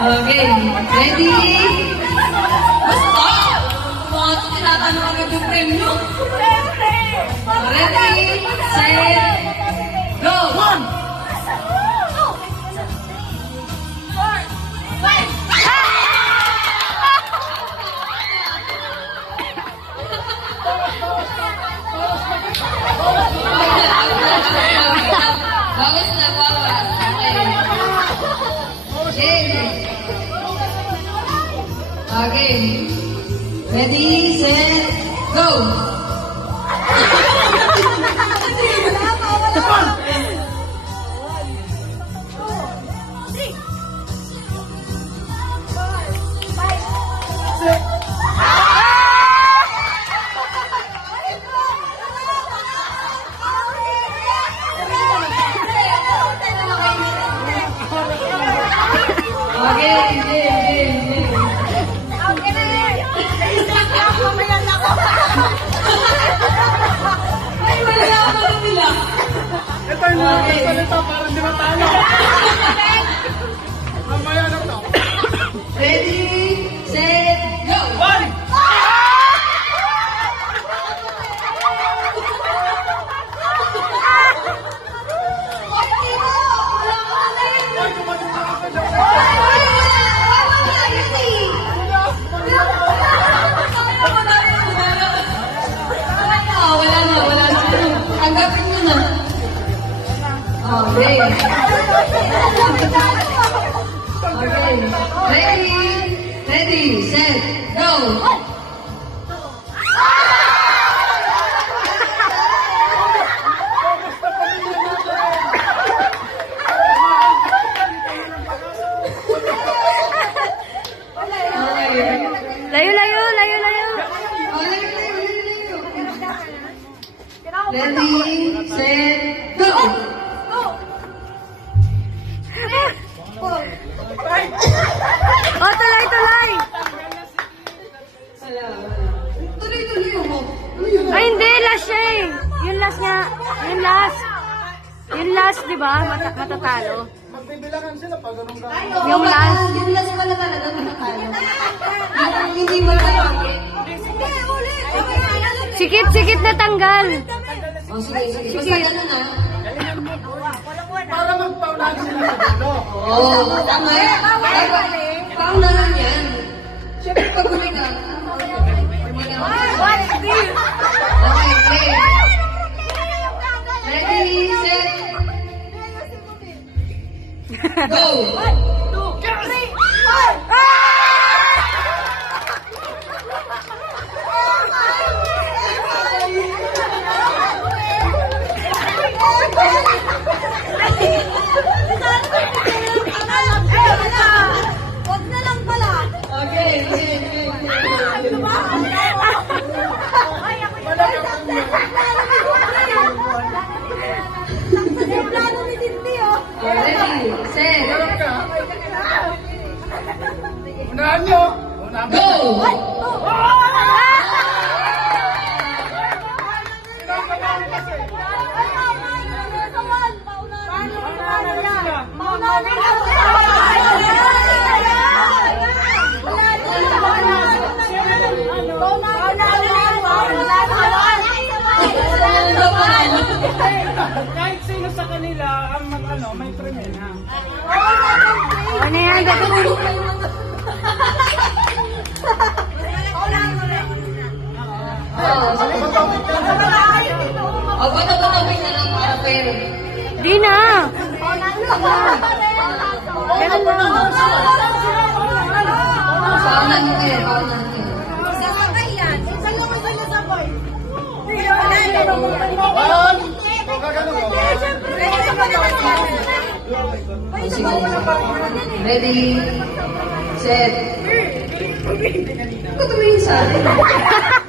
Okay, ready? Basta! Mga tinatanong agad yung premyo. Ready, set, go! 1! Bagus na, bawas. Okay. Okay. Ready, set, go! Okay, hindi. Ay, wala ako na nila. Ito yung mga salita, parang di matalo. Mamaya na to. Ready, set, go! 1! Tanggapin nyo na. Okay. Okay. Ready, set, go! Layo. Ready, set, go! Oh, tuloy. Tuloy mo. Ay, hindi. Last siya eh. Yung last nga. Yung last, di ba? Matatalo. Magbibilangan sila pag ganun ka. Yung last. Yung last pala talaga matatalo. Yung hindi mo lang. Sikit na tanggal. Oh, sige. Basta ganun na. Para magpaulan sila sa dulo. Oo, tama yan. Paunahan yan. Siyempre, pag huli ka. Okay, play. Ready, set, go! Okay. Ready, set, Unahan nyo. go! Kahit sino sa kanila ang may premyo na. Ano yan? O, bato-bato na lang para pero. Di na. Ganun lang. Paunan nyo kayo. Sige. Ready, set. Ba't tumingin sa akin?